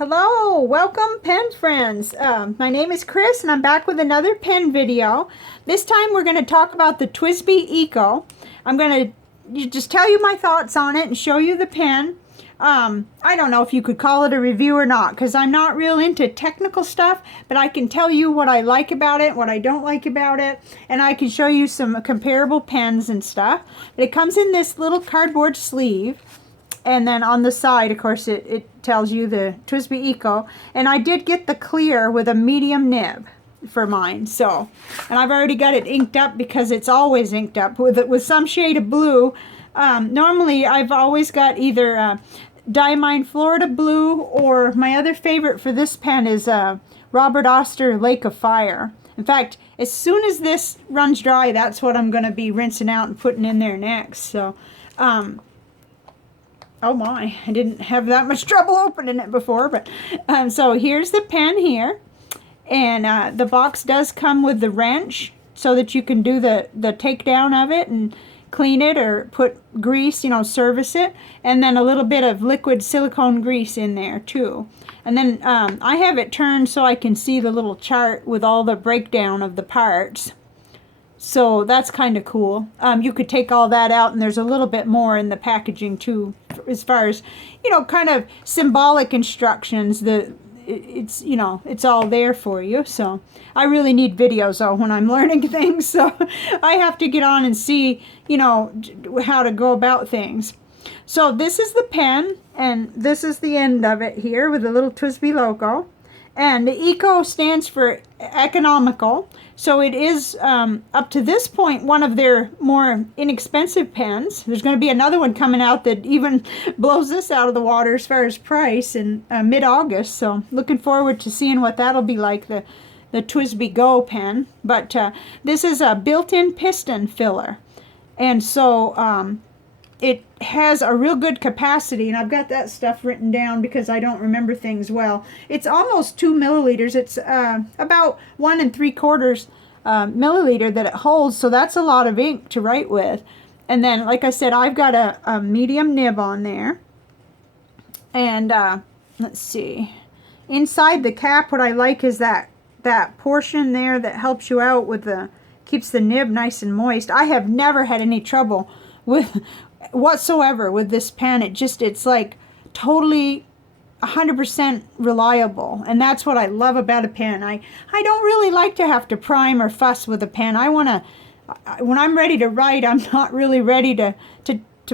Hello, welcome pen friends. My name is Chris and I'm back with another pen video. This time we're going to talk about the TWSBI Eco. I'm going to just tell you my thoughts on it and show you the pen. I don't know if you could call it a review or not because I'm not real into technical stuff, but I can tell you what I like about it, what I don't like about it, and I can show you some comparable pens and stuff. But it comes in this little cardboard sleeve. And then on the side, of course, it tells you the TWSBI Eco. And I did get the clear with a medium nib for mine. So, and I've already got it inked up because it's always inked up with some shade of blue. Normally, I've always got either Diamine Florida Blue, or my other favorite for this pen is Robert Oster Lake of Fire. In fact, as soon as this runs dry, that's what I'm going to be rinsing out and putting in there next. So, oh my, I didn't have that much trouble opening it before, but so here's the pen here, and the box does come with the wrench so that you can do the takedown of it and clean it or put grease, service it, and then a little bit of liquid silicone grease in there too. And then I have it turned so I can see the little chart with all the breakdown of the parts. So that's kind of cool. You could take all that out, and there's a little bit more in the packaging too, as far as, kind of symbolic instructions. It's all there for you. So I really need videos though when I'm learning things. So I have to get on and see, how to go about things. So this is the pen, and this is the end of it here with the little TWSBI logo. And the Eco stands for economical. So it is, up to this point, one of their more inexpensive pens. There's going to be another one coming out that even blows this out of the water as far as price in mid-August. So looking forward to seeing what that'll be like, the TWSBI Go pen. But this is a built-in piston filler. And so it has a real good capacity, and I've got that stuff written down because I don't remember things well. It's almost 2 milliliters. It's about 1 3/4 milliliter that it holds, so that's a lot of ink to write with. And then, like I said, I've got a medium nib on there. And let's see. Inside the cap, what I like is that portion there that helps you out with keeps the nib nice and moist. I have never had any trouble with whatsoever with this pen. It's like totally 100% reliable, and that's what I love about a pen. I don't really like to have to prime or fuss with a pen. When I'm ready to write, I'm not really ready to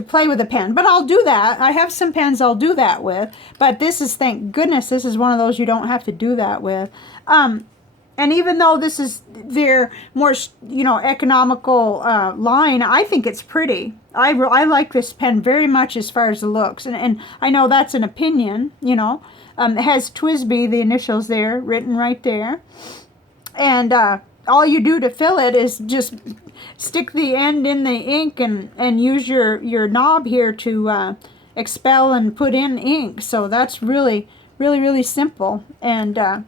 play with a pen, but I'll do that. I have some pens I'll do that with, but thank goodness, this is one of those you don't have to do that with. And even though this is their more, economical line, I think it's pretty. I like this pen very much as far as the looks. And I know that's an opinion, It has TWSBI, the initials there, written right there. And all you do to fill it is just stick the end in the ink and use your knob here to expel and put in ink. So that's really, really, really simple. And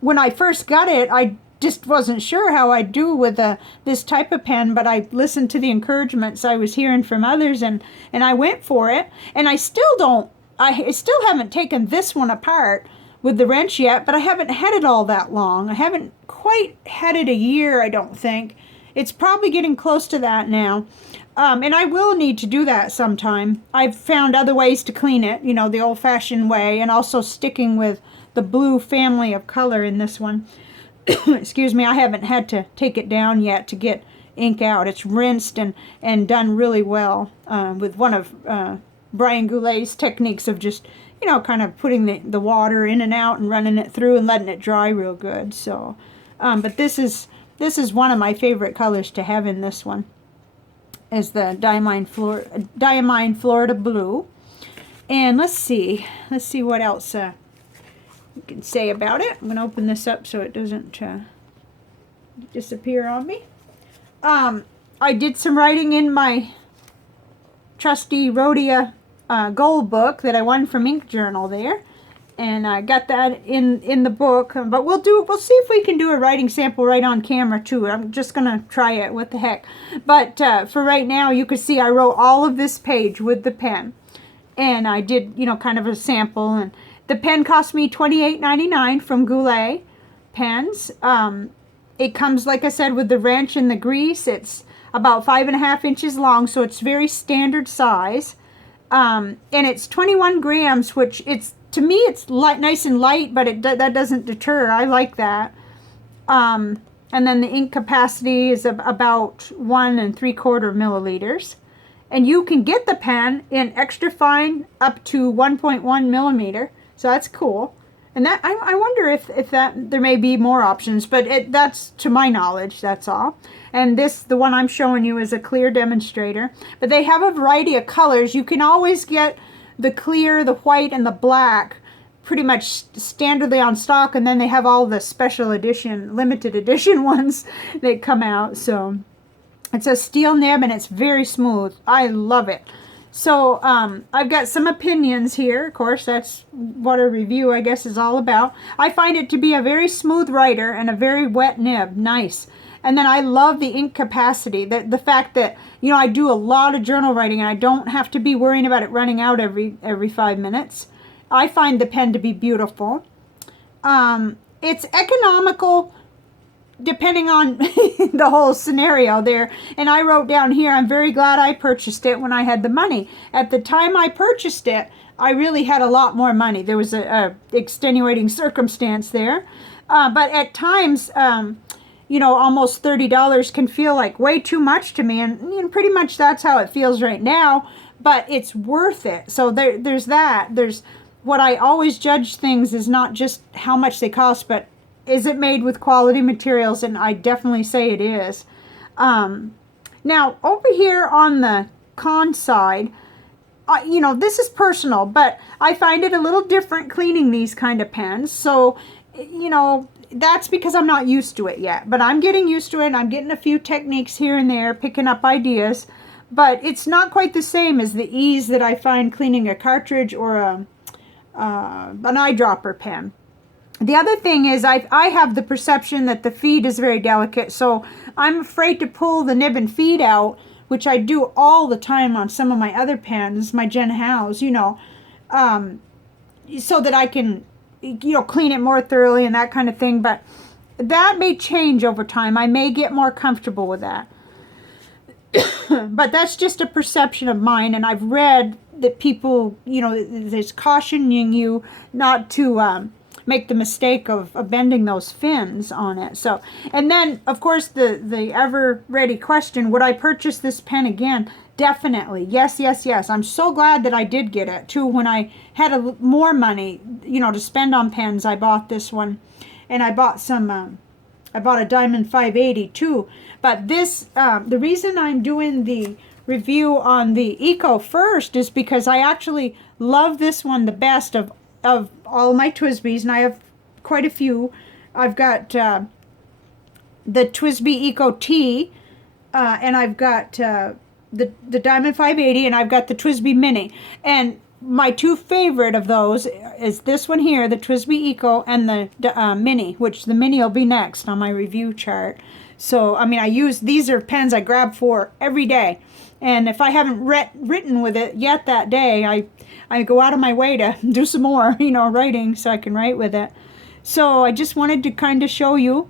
when I first got it, I just wasn't sure how I'd do with this type of pen, but I listened to the encouragements I was hearing from others, and I went for it. And I still haven't taken this one apart with the wrench yet, but I haven't had it all that long. I haven't quite had it a year, I don't think. It's probably getting close to that now. And I will need to do that sometime. I've found other ways to clean it, the old-fashioned way, and also sticking with the blue family of color in this one. Excuse me, I haven't had to take it down yet to get ink out. It's rinsed and done really well with one of Brian Goulet's techniques of just, kind of putting the water in and out and running it through and letting it dry real good. So, but this is one of my favorite colors to have in this one, is the Diamine Florida Blue. And let's see what else you can say about it. I'm going to open this up so it doesn't disappear on me. I did some writing in my trusty Rhodia gold book that I won from Ink Journal there, and I got that in the book. But we'll see if we can do a writing sample right on camera too. I'm just going to try it. What the heck? But for right now, you can see I wrote all of this page with the pen, and I did kind of a sample, and The pen cost me $28.99 from Goulet Pens. It comes, like I said, with the wrench and the grease. It's about 5.5 inches long, so it's very standard size. And it's 21 grams, which to me it's light, nice and light, but that doesn't deter. I like that. And then the ink capacity is about 1 3/4 milliliters. And you can get the pen in extra fine up to 1.1 millimeter. So that's cool. And that I wonder if that there may be more options, but that's to my knowledge, that's all. And the one I'm showing you is a clear demonstrator. But they have a variety of colors. You can always get the clear, the white, and the black pretty much standardly on stock, and then they have all the special edition, limited edition ones that come out. So it's a steel nib and it's very smooth. I love it. So I've got some opinions here. Of course, that's what a review, I guess, is all about. I find it to be a very smooth writer and a very wet nib. Nice. And then I love the ink capacity. The fact that, you know, I do a lot of journal writing and I don't have to be worrying about it running out every 5 minutes. I find the pen to be beautiful. It's economical depending on the whole scenario there. And I wrote down here, I'm very glad I purchased it when I had the money. At the time I purchased it, I really had a lot more money. There was a extenuating circumstance there. But at times, you know, almost $30 can feel like way too much to me. And you know, pretty much that's how it feels right now. But it's worth it. So there's that. There's what I always judge things is not just how much they cost, but is it made with quality materials? And I definitely say it is. Now, over here on the con side, you know, this is personal, but I find it a little different cleaning these kind of pens. So, you know, that's because I'm not used to it yet. But I'm getting used to it. I'm getting a few techniques here and there, picking up ideas. But it's not quite the same as the ease that I find cleaning a cartridge or an eyedropper pen. The other thing is I have the perception that the feed is very delicate, so I'm afraid to pull the nib and feed out, which I do all the time on some of my other pens, my Jen Howes, you know, so that I can, you know, clean it more thoroughly and that kind of thing. But that may change over time. I may get more comfortable with that. But that's just a perception of mine, and I've read that people, you know, there's cautioning you not to make the mistake of bending those fins on it. So, and then of course the ever ready question, would I purchase this pen again? Definitely. Yes, yes, yes. I'm so glad that I did get it too. When I had more money, you know, to spend on pens, I bought this one, and I bought some I bought a Diamond 580 too. But this the reason I'm doing the review on the Eco first is because I actually love this one the best of all my TWSBIs, and I have quite a few. I've got the TWSBI Eco T, and I've got the Diamond 580, and I've got the TWSBI Mini. And my two favorite of those is this one here, the TWSBI Eco, and the Mini, which the Mini will be next on my review chart. So, I mean, these are pens I grab for every day. And if I haven't written with it yet that day, I go out of my way to do some more, you know, writing so I can write with it. So I just wanted to kind of show you.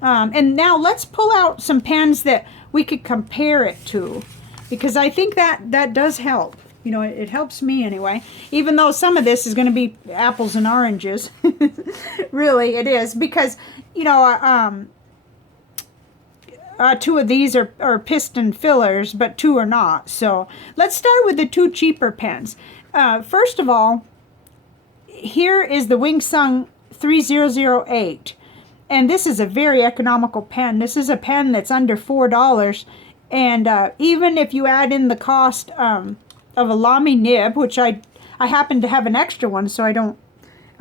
And now let's pull out some pens that we could compare it to, because I think that does help. You know, it helps me anyway, even though some of this is going to be apples and oranges. Really, it is, because, you know, two of these are piston fillers, but two are not. So let's start with the two cheaper pens. First of all, here is the Wing Sung 3008. And this is a very economical pen. This is a pen that's under $4. And even if you add in the cost of a Llama nib, which I happen to have an extra one, so I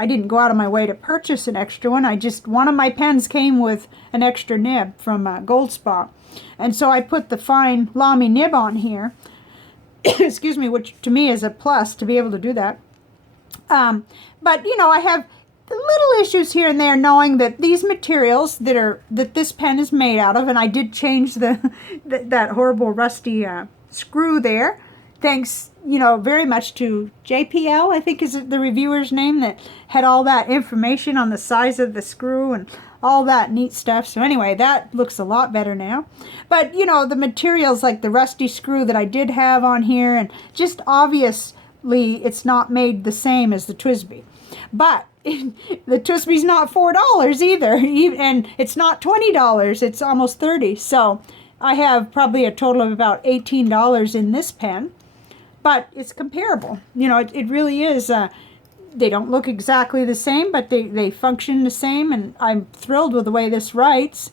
didn't go out of my way to purchase an extra one. One of my pens came with an extra nib from Gold Spot. And so I put the fine Llama nib on here. Excuse me, which to me is a plus to be able to do that. But, you know, I have little issues here and there knowing that these materials that this pen is made out of, and I did change that horrible rusty screw there. Thanks you know, very much to JPL, I think is the reviewer's name, that had all that information on the size of the screw and all that neat stuff. So anyway, that looks a lot better now. But, you know, the materials like the rusty screw that I did have on here, and just obviously it's not made the same as the TWSBI. But the TWSBI's not $4 either, and it's not $20, it's almost $30. So I have probably a total of about $18 in this pen, but it's comparable. You know, it really is. They don't look exactly the same, but they function the same, and I'm thrilled with the way this writes.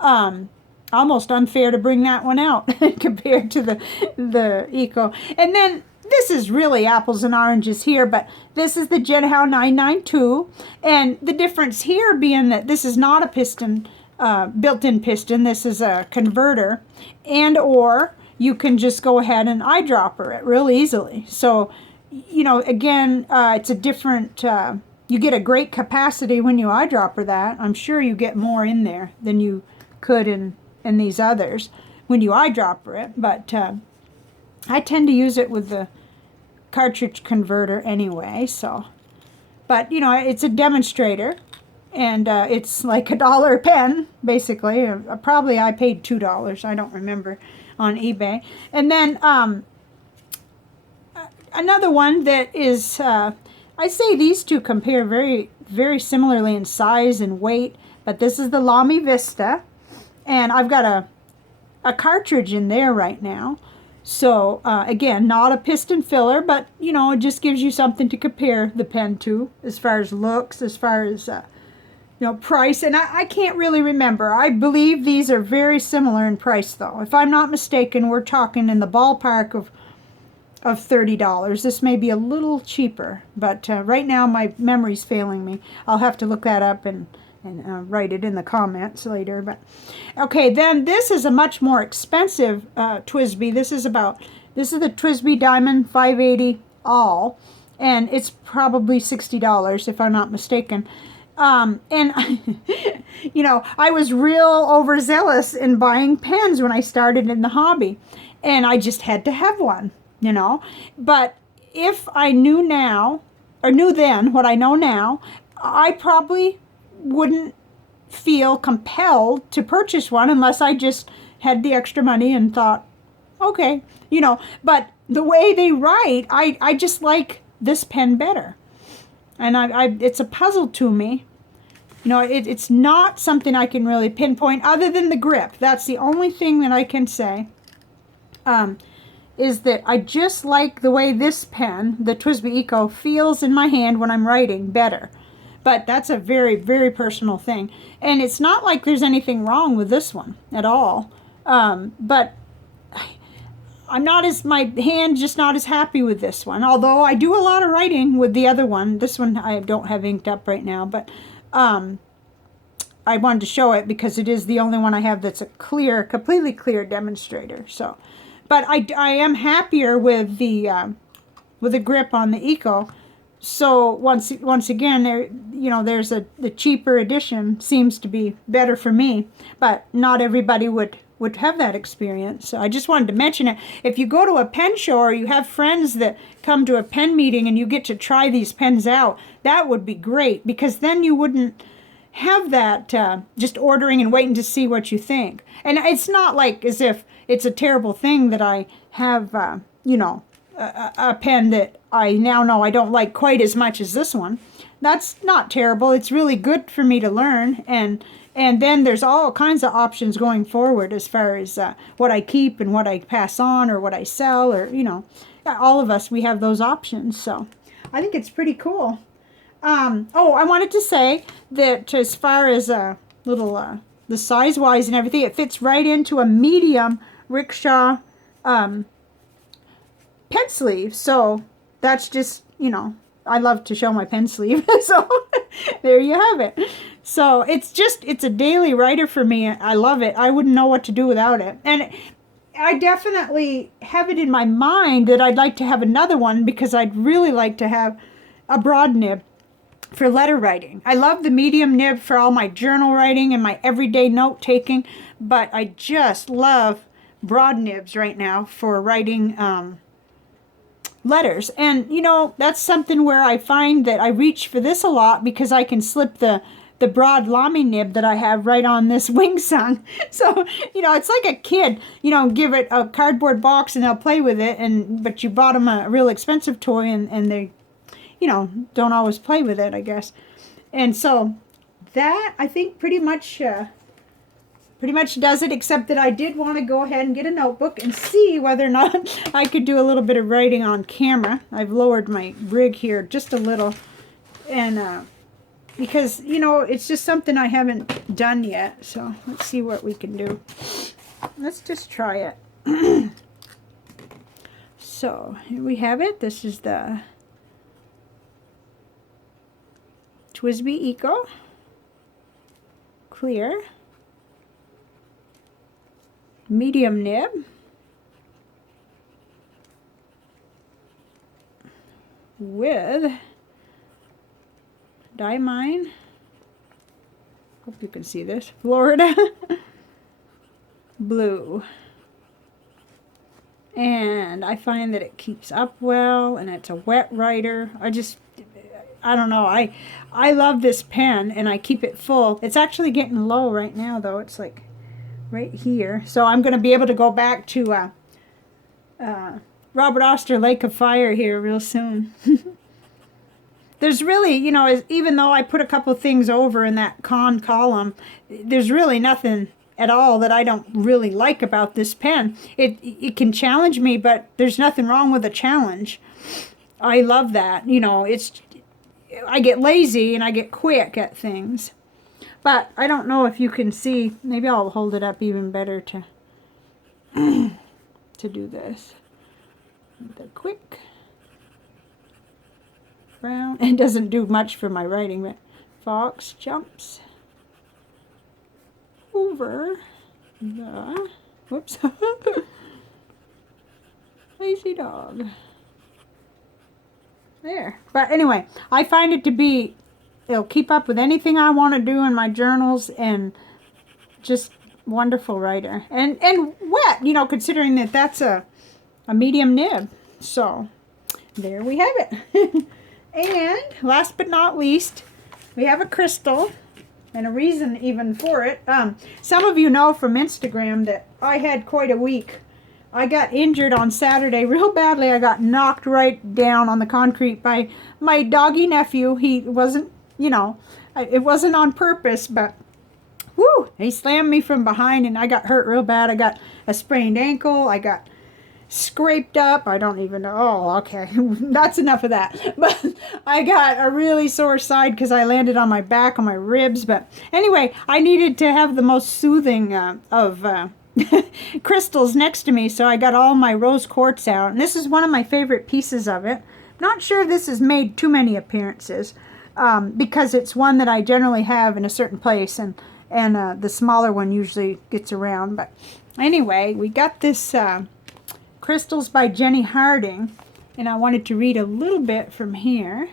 Almost unfair to bring that one out compared to the Eco. And then this is really apples and oranges here, but this is the Genhow 992, and the difference here being that this is not a piston, built-in piston. This is a converter, and or you can just go ahead and eyedropper it real easily. So, you know, again, it's a different, you get a great capacity when you eyedropper that. I'm sure you get more in there than you could in these others when you eyedropper it, but I tend to use it with the cartridge converter anyway, so. But, you know, it's a demonstrator, and it's like $1 a pen, basically. Probably I paid $2, I don't remember, on eBay. And then another one that is, I say these two compare very, very similarly in size and weight, but this is the Llama Vista, and I've got a cartridge in there right now. So, again, not a piston filler, but, you know, it just gives you something to compare the pen to as far as looks, as far as, you know, price. And I can't really remember. I believe these are very similar in price, though. If I'm not mistaken, we're talking in the ballpark of $30. This may be a little cheaper, but right now my memory's failing me. I'll have to look that up and write it in the comments later. But okay, then this is a much more expensive TWSBI. This is the TWSBI Diamond 580 all, and it's probably $60 if I'm not mistaken. And you know, I was real overzealous in buying pens when I started in the hobby, and I just had to have one, you know. But if I knew now, or knew then what I know now, I probably wouldn't feel compelled to purchase one unless I just had the extra money and thought, okay, you know. But the way they write, I just like this pen better, and it's a puzzle to me. You know, it's not something I can really pinpoint other than the grip. That's the only thing that I can say, is that I just like the way this pen, the TWSBI Eco, feels in my hand when I'm writing better. But that's a very, very personal thing. And it's not like there's anything wrong with this one at all. But I'm not my hand just not as happy with this one. Although I do a lot of writing with the other one. This one I don't have inked up right now. But I wanted to show it because it is the only one I have that's a clear, completely clear demonstrator. So, but I am happier with the grip on the Eco. So once again, there, you know, there's the cheaper edition seems to be better for me, but not everybody would have that experience. So I just wanted to mention it. If you go to a pen show or you have friends that come to a pen meeting and you get to try these pens out, that would be great, because then you wouldn't have that just ordering and waiting to see what you think. And it's not like as if it's a terrible thing that I have, you know, a pen that I now know I don't like quite as much as this one. That's not terrible. It's really good for me to learn, and then there's all kinds of options going forward as far as what I keep and what I pass on or what I sell, or, you know, all of us, we have those options. So I think it's pretty cool. Oh, I wanted to say that as far as little the size wise and everything, it fits right into a medium rickshaw pen sleeve. So that's just, you know, I love to show my pen sleeve. So there you have it. So it's a daily writer for me. I love it. I wouldn't know what to do without it. And I definitely have it in my mind that I'd like to have another one, because I'd really like to have a broad nib for letter writing. I love the medium nib for all my journal writing and my everyday note taking, but I just love broad nibs right now for writing letters. And, you know, that's something where I find that I reach for this a lot because I can slip the broad Lamy nib that I have right on this wing sung. So, you know, it's like a kid, you know, give it a cardboard box and they'll play with it, but you bought them a real expensive toy and they, you know, don't always play with it, I guess. And so that, I think, pretty much does it, except that I did want to go ahead and get a notebook and see whether or not I could do a little bit of writing on camera. I've lowered my rig here just a little, and because, you know, it's just something I haven't done yet. So let's see what we can do. Let's just try it. So here we have it. This is the TWSBI Eco clear medium nib. With Diamine, hope you can see this, Florida blue. And I find that it keeps up well, and it's a wet writer. I don't know, I love this pen, and I keep it full. It's actually getting low right now, though. It's like right here. So I'm going to be able to go back to Robert Oster Lake of Fire here real soon. There's really, you know, even though I put a couple things over in that con column, there's really nothing at all that I don't really like about this pen. It can challenge me, but there's nothing wrong with a challenge. I love that. You know, I get lazy and I get quick at things. But I don't know if you can see. Maybe I'll hold it up even better to do this. The quick brown. It doesn't do much for my writing, but fox jumps over the, whoops, lazy dog. There. But anyway, I find it to be, it'll keep up with anything I want to do in my journals, and just wonderful writer. And wet, you know, considering that that's a medium nib. So there we have it. And last but not least, we have a crystal, and a reason even for it. Some of you know from Instagram that I had quite a week. I got injured on Saturday real badly. I got knocked right down on the concrete by my doggy nephew. He wasn't, you know, it wasn't on purpose, but whoo, he slammed me from behind and I got hurt real bad. I got a sprained ankle. I got scraped up. I don't even know. Oh, okay. That's enough of that. But I got a really sore side because I landed on my back, on my ribs. But anyway, I needed to have the most soothing of crystals next to me, so I got all my rose quartz out. And this is one of my favorite pieces of it. Not sure if this has made too many appearances, because it's one that I generally have in a certain place, and the smaller one usually gets around. But anyway, we got this Crystals by Jenny Harding, and I wanted to read a little bit from here.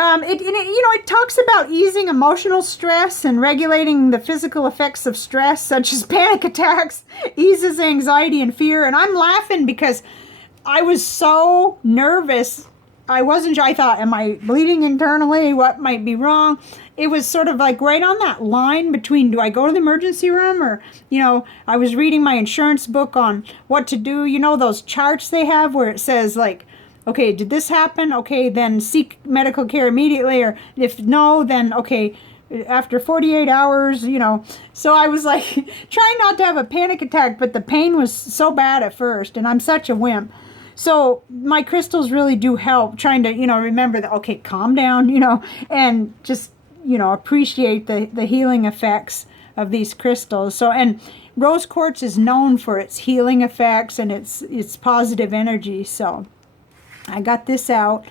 It talks about easing emotional stress and regulating the physical effects of stress, such as panic attacks, eases anxiety and fear. And I'm laughing because I was so nervous. I wasn't sure. I thought, am I bleeding internally? What might be wrong? It was sort of like right on that line between, do I go to the emergency room, or, you know, I was reading my insurance book on what to do. You know, those charts they have where it says, like, okay, did this happen? Okay, then seek medical care immediately. Or if no, then okay, after 48 hours, you know. So I was like trying not to have a panic attack, but the pain was so bad at first, and I'm such a wimp. So my crystals really do help trying to, you know, remember that, okay, calm down, you know, and just, you know, appreciate the healing effects of these crystals. So, and rose quartz is known for its healing effects and its positive energy. So I got this out.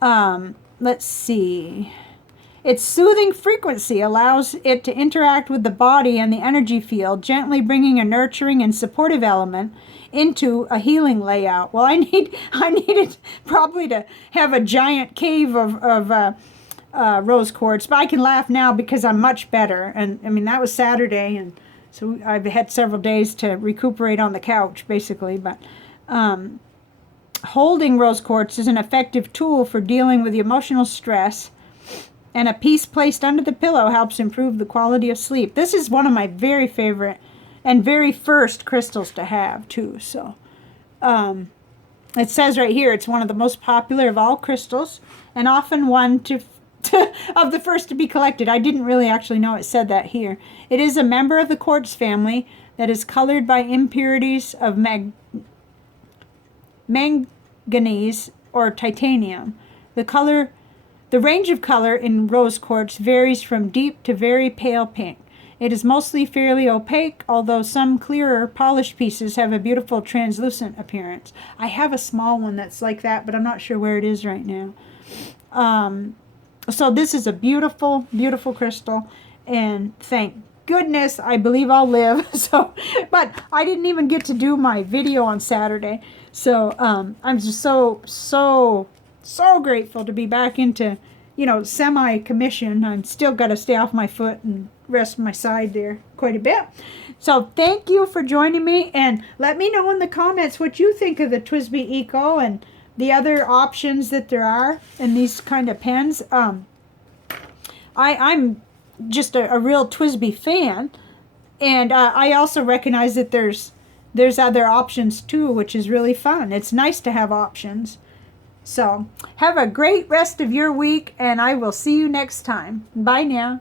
Let's see. Its soothing frequency allows it to interact with the body and the energy field, gently bringing a nurturing and supportive element into a healing layout. Well, I needed probably to have a giant cave of rose quartz, but I can laugh now because I'm much better. And I mean, that was Saturday, and so I've had several days to recuperate on the couch, basically. But holding rose quartz is an effective tool for dealing with emotional stress, and a piece placed under the pillow helps improve the quality of sleep. This is one of my very favorite and very first crystals to have too. So it says right here it's one of the most popular of all crystals and often one of the first to be collected. I didn't really actually know it said that here. It is a member of the quartz family that is colored by impurities of manganese or titanium. The range of color in rose quartz varies from deep to very pale pink. It is mostly fairly opaque, although some clearer polished pieces have a beautiful translucent appearance. I have a small one that's like that, but I'm not sure where it is right now. So this is a beautiful, beautiful crystal, and thank goodness I believe I'll live. But I didn't even get to do my video on Saturday. So I'm just so grateful to be back into, semi-commission. I'm still got to stay off my foot and rest my side there quite a bit. So thank you for joining me, and let me know in the comments what you think of the TWSBI Eco and the other options that there are in these kind of pens. I'm just a real TWSBI fan, and I also recognize that there's other options too, which is really fun. It's nice to have options. So have a great rest of your week, and I will see you next time. Bye now.